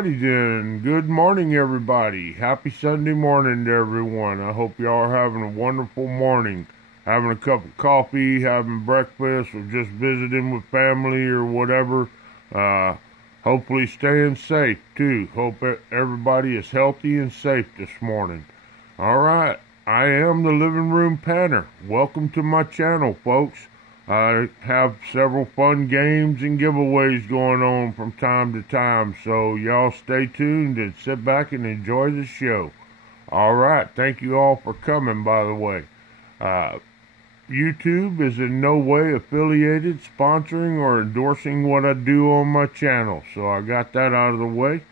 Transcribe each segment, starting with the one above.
Alrighty then. Good morning, everybody. Happy Sunday morning to everyone. I hope y'all are having a wonderful morning. Having a cup of coffee, having breakfast, or just visiting with family or whatever. Uh, Hopefully staying safe too. Hope everybody is healthy and safe this morning. Alright, I am the Living Room Panner. Welcome to my channel, folks. I have several fun games and giveaways going on from time to time, so y'all stay tuned and sit back and enjoy the show. Alright, thank you all for coming, by the way. YouTube is in no way affiliated, sponsoring, or endorsing what I do on my channel, so I got that out of the way.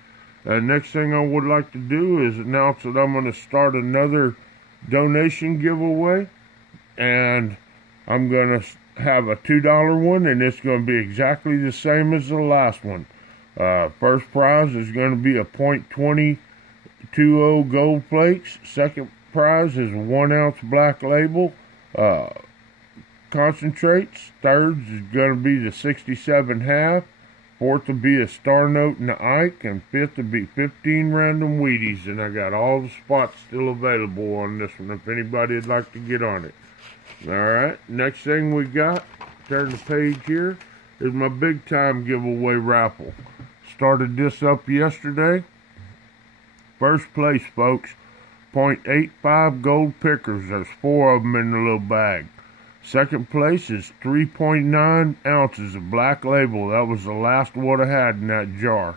Next thing I would like to do is announce that I'm going to start another donation giveaway, and I'm going to have a $2 one, and it's going to be exactly the same as the last one. First prize is going to be a .2020 gold flakes. Second prize is 1 ounce black label concentrates. Third is going to be the 67 half. Fourth will be a Star Note and the Ike, and fifth will be 15 random Wheaties. And I got all the spots still available on this one if anybody would like to get on it. Alright, next thing we got, turn the page here, is my big time giveaway raffle. Started this up yesterday. First place, folks, .85 gold pickers. There's 4 of them in the little bag. Second place is 3.9 ounces of black label. That was the last what I had in that jar.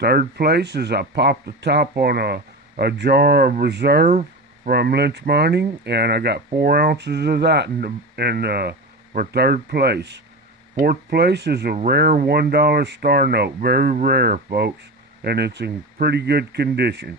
Third place is I popped the top on a jar of reserve from Lynch Mining, and I got 4 ounces of that for third place. Fourth place is a rare $1 Star Note, very rare, folks, and it's in pretty good condition.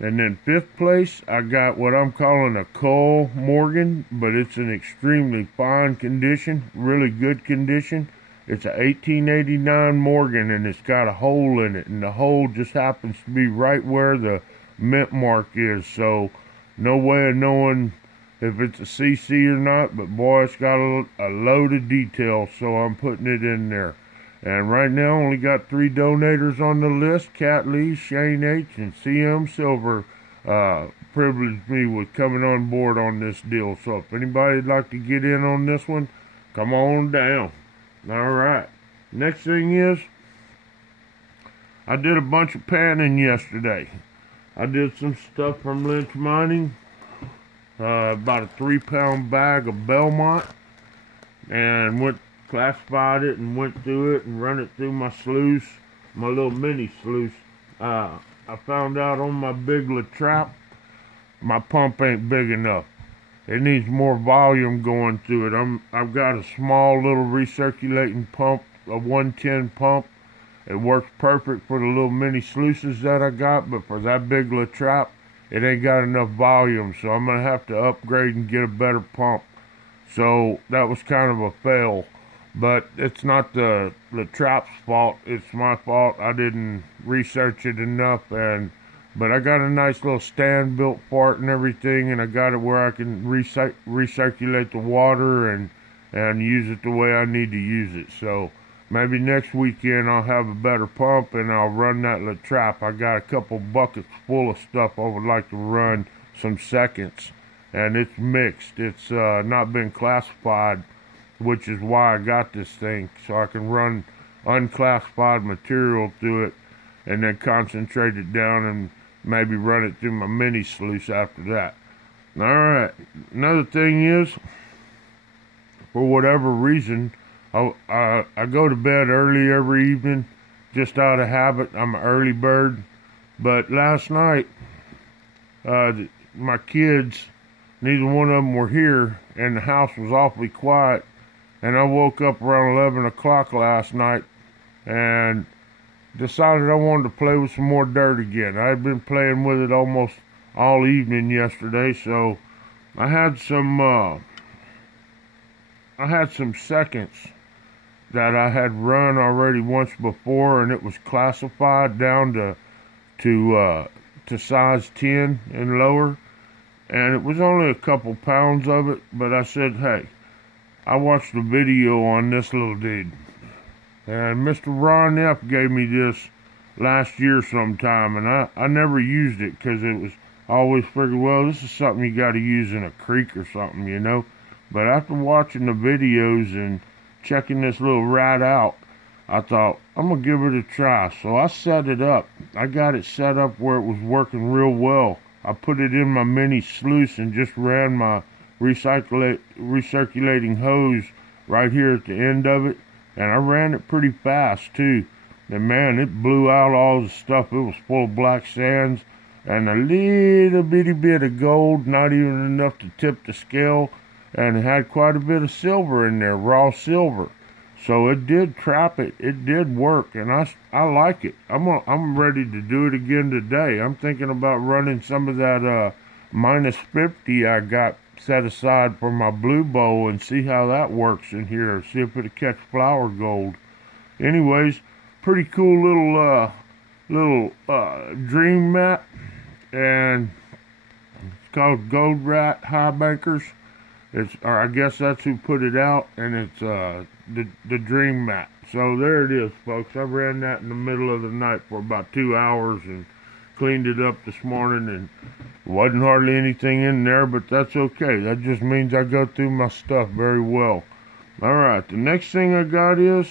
And then fifth place, I got what I'm calling a Cole Morgan, but it's in extremely fine condition, really good condition. It's a 1889 Morgan, and it's got a hole in it, and the hole just happens to be right where the mint mark is, so no way of knowing if it's a CC or not, but boy, it's got a load of detail, so I'm putting it in there. And right now, only got 3 donators on the list. Cat Lee, Shane H, and CM Silver privileged me with coming on board on this deal. So if anybody'd like to get in on this one, come on down. Alright. Next thing is, I did a bunch of panning yesterday. I did some stuff from Lynch Mining, about a 3-pound bag of Belmont, and classified it and went through it and run it through my sluice, my little mini sluice. I found out on my big Latrap, my pump ain't big enough. It needs more volume going through it. I've got a small little recirculating pump, a 110 pump. It works perfect for the little mini sluices that I got, but for that big Latrap, it ain't got enough volume, so I'm going to have to upgrade and get a better pump. So that was kind of a fail, but it's not the Latrap's fault, it's my fault. I didn't research it enough, but I got a nice little stand built for it and everything, and I got it where I can recirculate the water and use it the way I need to use it. So maybe next weekend I'll have a better pump and I'll run that Latrap. I got a couple buckets full of stuff I would like to run some seconds, and it's mixed. It's not been classified, which is why I got this thing, so I can run unclassified material through it and then concentrate it down and maybe run it through my mini sluice after that. Alright, another thing is, for whatever reason, I go to bed early every evening, just out of habit. I'm an early bird. But last night, my kids, neither one of them were here, and the house was awfully quiet. And I woke up around 11 o'clock last night and decided I wanted to play with some more dirt again. I had been playing with it almost all evening yesterday, so I had some seconds that I had run already once before, and it was classified down to size 10 and lower, and it was only a couple pounds of it, but I said, hey, I watched a video on this little dude, and Mr. Ron F. gave me this last year sometime, and I never used it because it was, I always figured, well, this is something you got to use in a creek or something, you know. But after watching the videos and checking this little rat out, I thought, I'm going to give it a try. So I set it up. I got it set up where it was working real well. I put it in my mini sluice and just ran my recirculating hose right here at the end of it. And I ran it pretty fast too. And man, it blew out all the stuff. It was full of black sands and a little bitty bit of gold, not even enough to tip the scale. And it had quite a bit of silver in there, raw silver. So it did trap it. It did work, and I like it. I'm ready to do it again today. I'm thinking about running some of that minus 50 I got set aside for my blue bowl and see how that works in here. See if it'll catch flower gold. Anyways, pretty cool little dream mat, and it's called Gold Rat High Bankers. Or I guess that's who put it out, and it's the dream mat. So there it is, folks. I ran that in the middle of the night for about 2 hours and cleaned it up this morning, and wasn't hardly anything in there, but that's okay. That just means I go through my stuff very well. All right, the next thing I got is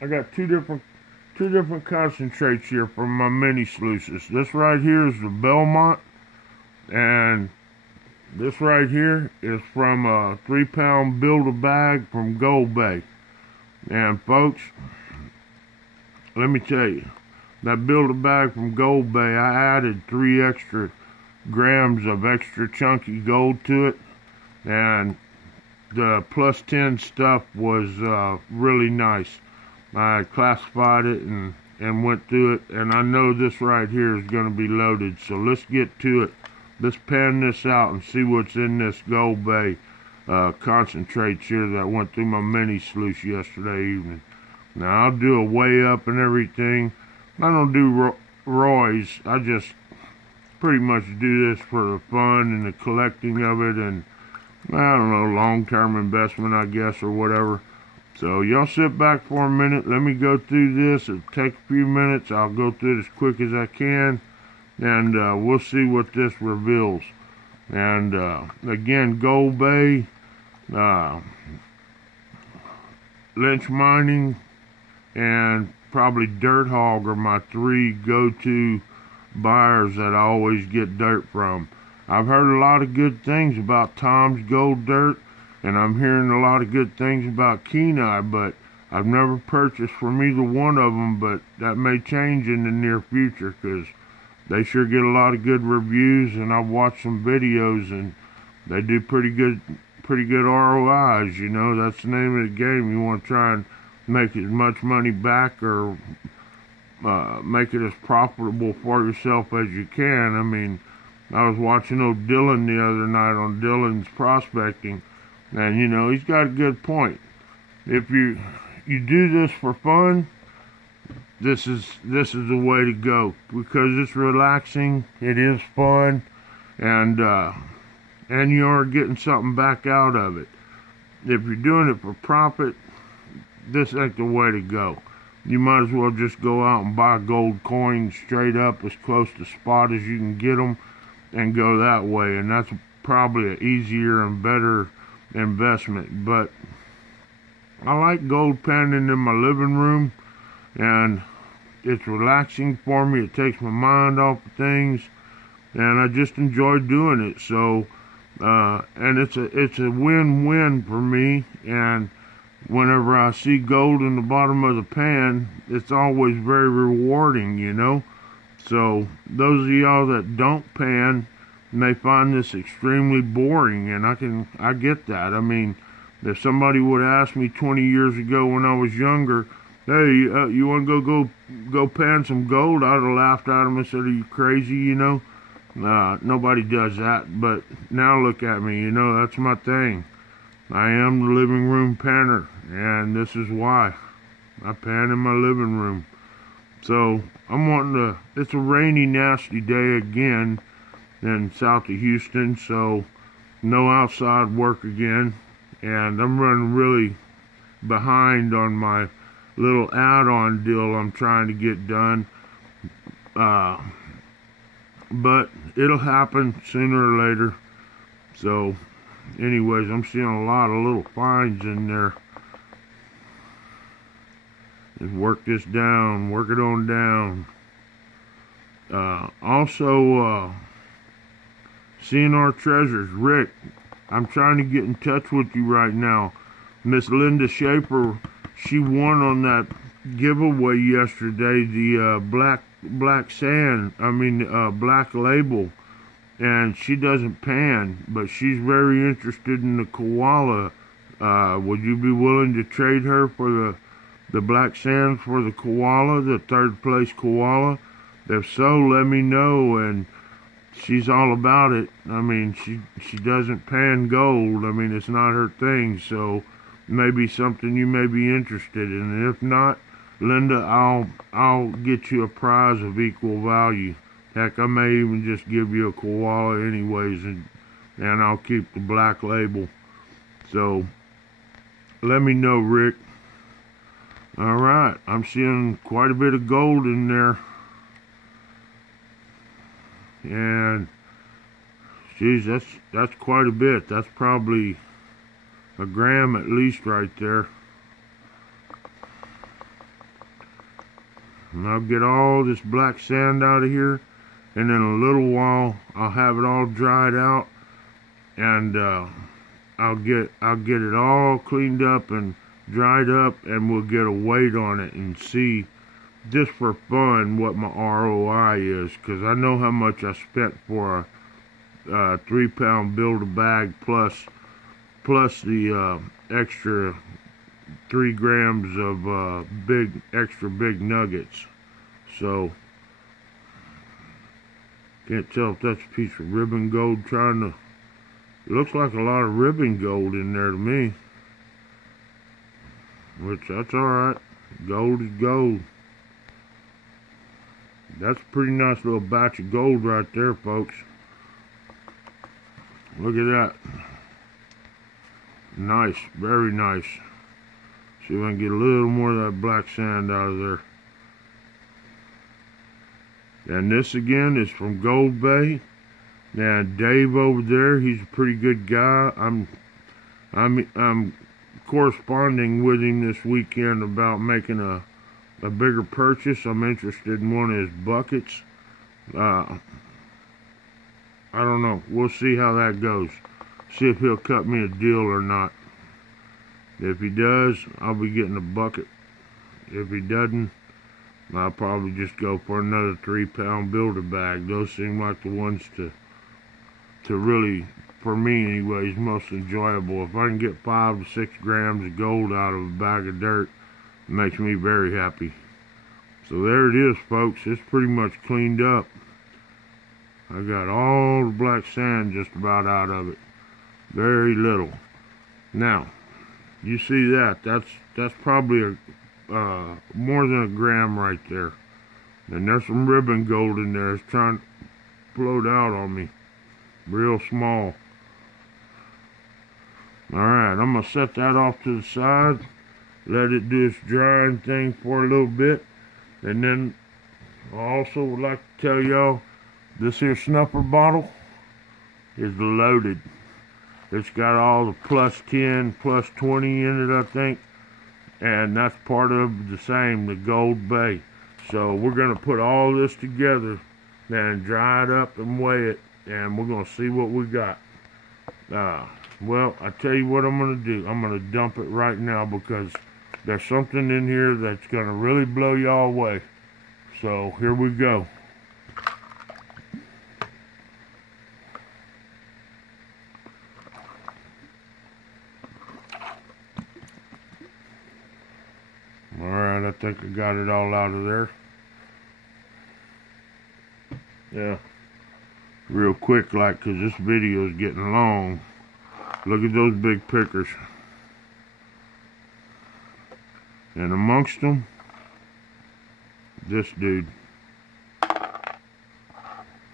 I got two different concentrates here from my mini sluices. This right here is the Belmont, and this right here is from a 3-pound Build-A-Bag from Gold Bay. And folks, let me tell you, that Build-A-Bag from Gold Bay, I added 3 extra grams of extra chunky gold to it. And the plus 10 stuff was really nice. I classified it and went through it. And I know this right here is going to be loaded. So let's get to it. Let's pan this out and see what's in this Gold Bay concentrates here that went through my mini sluice yesterday evening. Now I'll do a weigh up and everything. I don't do Roy's. I just pretty much do this for the fun and the collecting of it, and I don't know, long-term investment, I guess, or whatever. So y'all sit back for a minute. Let me go through this. It'll take a few minutes. I'll go through it as quick as I can. And we'll see what this reveals. And again, Gold Bay, Lynch Mining, and probably Dirt Hog are my 3 go-to buyers that I always get dirt from. I've heard a lot of good things about Tom's Gold Dirt, and I'm hearing a lot of good things about Kenai, but I've never purchased from either one of them, but that may change in the near future, because they sure get a lot of good reviews, and I've watched some videos, and they do pretty good ROIs, you know. That's the name of the game. You want to try and make as much money back, or make it as profitable for yourself as you can. I mean, I was watching old Dylan the other night on Dylan's prospecting, and, you know, he's got a good point. If you do this for fun, this is the way to go, because it's relaxing, it is fun, and you are getting something back out of it. If you're doing it for profit, this ain't the way to go. You might as well just go out and buy gold coins straight up as close to spot as you can get them, and go that way, and that's probably an easier and better investment. But I like gold panning in my living room, and it's relaxing for me. It takes my mind off of things, and I just enjoy doing it. So, and it's a win-win for me. And whenever I see gold in the bottom of the pan, it's always very rewarding, you know. So those of y'all that don't pan may find this extremely boring, and I get that. I mean, if somebody would have asked me 20 years ago when I was younger, hey, you want to go pan some gold, I'd have laughed at them and said, are you crazy, you know? Nobody does that. But now look at me, you know, that's my thing. I am the living room panner, and this is why. I pan in my living room. So I'm wanting to, it's a rainy, nasty day again in south of Houston, so no outside work again. And I'm running really behind on my little add-on deal I'm trying to get done. Uh, but it'll happen sooner or later. So, anyways, I'm seeing a lot of little finds in there. And work this down, work it on down. Also, seeing our treasures. Rick, I'm trying to get in touch with you right now. Miss Linda Schaefer, she won on that giveaway yesterday, the black sand, black label, and she doesn't pan, but she's very interested in the koala. Would you be willing to trade her for the black sand for the koala, the third place koala? If so, let me know. And she's all about it. I mean, she doesn't pan gold. I mean, it's not her thing, so maybe something you may be interested in. And if not, Linda, I'll get you a prize of equal value. Heck, I may even just give you a koala anyways, and I'll keep the black label. So let me know, Rick. All right, I'm seeing quite a bit of gold in there. And geez, that's quite a bit. That's probably a gram at least right there. And I'll get all this black sand out of here, and in a little while I'll have it all dried out, and I'll get it all cleaned up and dried up, and we'll get a weight on it and see, just for fun, what my ROI is, because I know how much I spent for a 3-pound Build-A-Bag plus the extra 3 grams of extra big nuggets. So can't tell if that's a piece of ribbon gold it looks like a lot of ribbon gold in there to me, which that's alright. Gold is gold. That's a pretty nice little batch of gold right there, folks. Look at that. Nice, very nice. See if I can get a little more of that black sand out of there. And this again is from Gold Bay. Now Dave over there, he's a pretty good guy. I'm corresponding with him this weekend about making a bigger purchase. I'm interested in one of his buckets. I don't know. We'll see how that goes. See if he'll cut me a deal or not. If he does, I'll be getting a bucket. If he doesn't, I'll probably just go for another 3-pound Build-A-Bag. Those seem like the ones to really, for me anyways, most enjoyable. If I can get 5 to 6 grams of gold out of a bag of dirt, it makes me very happy. So there it is, folks. It's pretty much cleaned up. I got all the black sand just about out of it. Very little. Now, you see that? That's probably more than a gram right there. And there's some ribbon gold in there. It's trying to float out on me. Real small. Alright, I'm going to set that off to the side. Let it do its drying thing for a little bit. And then I also would like to tell y'all, this here snuffer bottle is loaded. It's got all the plus 10, plus 20 in it, I think. And that's part of the same, the Gold Bay. So we're going to put all this together and dry it up and weigh it. And we're going to see what we got. Well, I tell you what I'm going to do. I'm going to dump it right now because there's something in here that's going to really blow y'all away. So here we go. Alright, I think I got it all out of there. Yeah. Real quick, like, because this video is getting long. Look at those big pickers. And amongst them, this dude.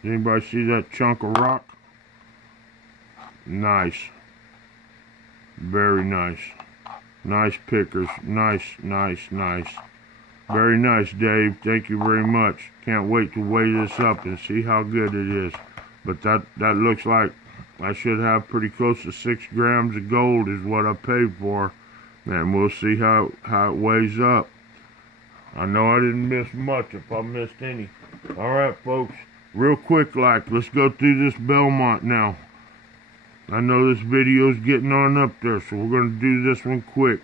Anybody see that chunk of rock? Nice. Very nice. Nice pickers. Nice, nice, nice. Very nice, Dave. Thank you very much. Can't wait to weigh this up and see how good it is. But that looks like I should have pretty close to 6 grams of gold is what I paid for. And we'll see how it weighs up. I know I didn't miss much if I missed any. Alright, folks. Real quick, let's go through this Belmont now. I know this video's getting on up there, so we're going to do this one quick.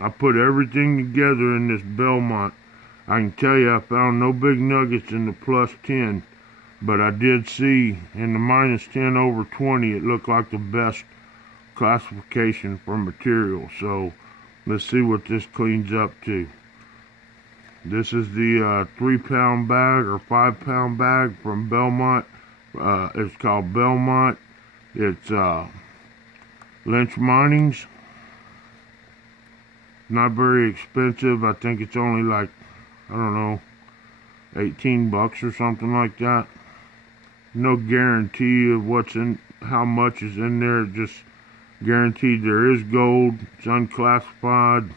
I put everything together in this Belmont. I can tell you I found no big nuggets in the plus 10, but I did see in the minus 10 over 20, it looked like the best classification for material. So let's see what this cleans up to. This is the 3-pound bag or 5-pound bag from Belmont. It's called Belmont. It's Lynch Mining's. Not very expensive. I think it's only like, I don't know, 18 bucks or something like that. No guarantee of what's in, how much is in there. Just guaranteed there is gold. It's unclassified.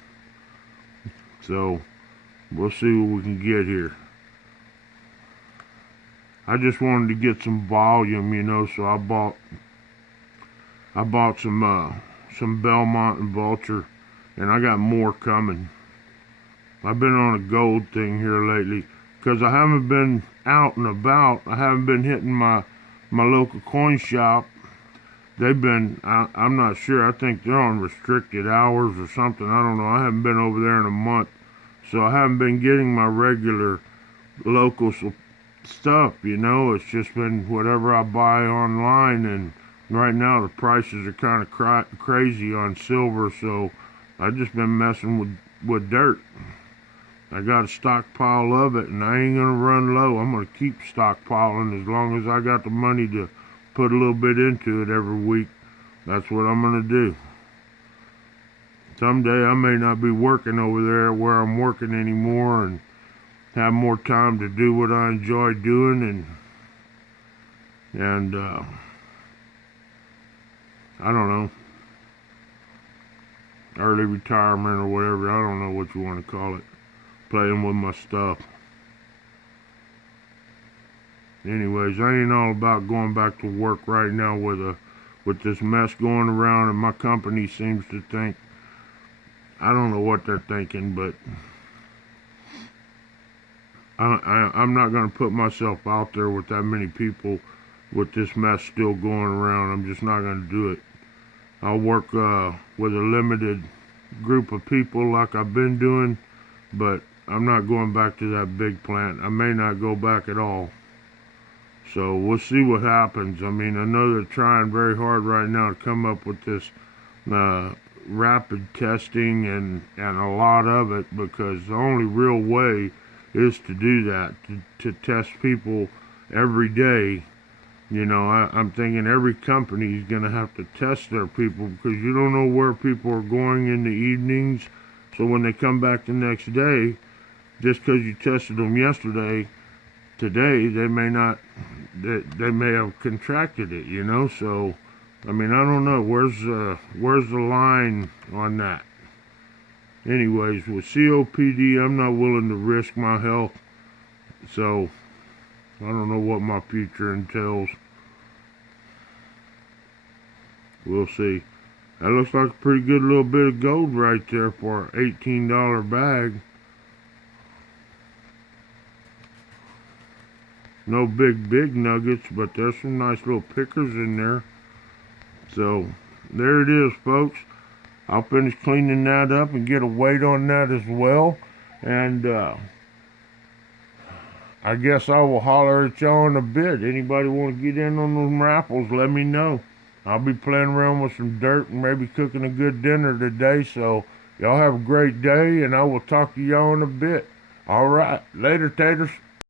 So we'll see what we can get here. I just wanted to get some volume, you know, so I bought some Belmont and Vulture. And I got more coming. I've been on a gold thing here lately because I haven't been out and about. I haven't been hitting my local coin shop. They've been, I'm not sure. I think they're on restricted hours or something. I don't know. I haven't been over there in a month. So I haven't been getting my regular local stuff, you know. It's just been whatever I buy online. And right now the prices are kind of crazy on silver. So I've just been messing with dirt. I got a stockpile of it, and I ain't gonna run low. I'm gonna keep stockpiling as long as I got the money to put a little bit into it every week. That's what I'm gonna do. Someday I may not be working over there where I'm working anymore and have more time to do what I enjoy doing and I don't know. Early retirement or whatever, I don't know what you want to call it. Playing with my stuff. Anyways, I ain't all about going back to work right now with this mess going around, and my company seems to think, I don't know what they're thinking, but I'm not going to put myself out there with that many people with this mess still going around. I'm just not going to do it. I'll work with a limited group of people like I've been doing, but I'm not going back to that big plant. I may not go back at all. So we'll see what happens. I mean, I know they're trying very hard right now to come up with this rapid testing and a lot of it, because the only real way is to do that, to test people every day. You know, I'm thinking every company is going to have to test their people, because you don't know where people are going in the evenings. So when they come back the next day, just because you tested them yesterday, today they may not, they may have contracted it, you know. So I mean, I don't know, where's the line on that. Anyways, with COPD, I'm not willing to risk my health, so I don't know what my future entails. We'll see. That looks like a pretty good little bit of gold right there for an $18 bag. No big nuggets, but there's some nice little pickers in there. So, there it is, folks. I'll finish cleaning that up and get a weight on that as well. And, I guess I will holler at y'all in a bit. Anybody want to get in on those raffles, let me know. I'll be playing around with some dirt and maybe cooking a good dinner today. So, y'all have a great day, and I will talk to y'all in a bit. All right. Later, taters.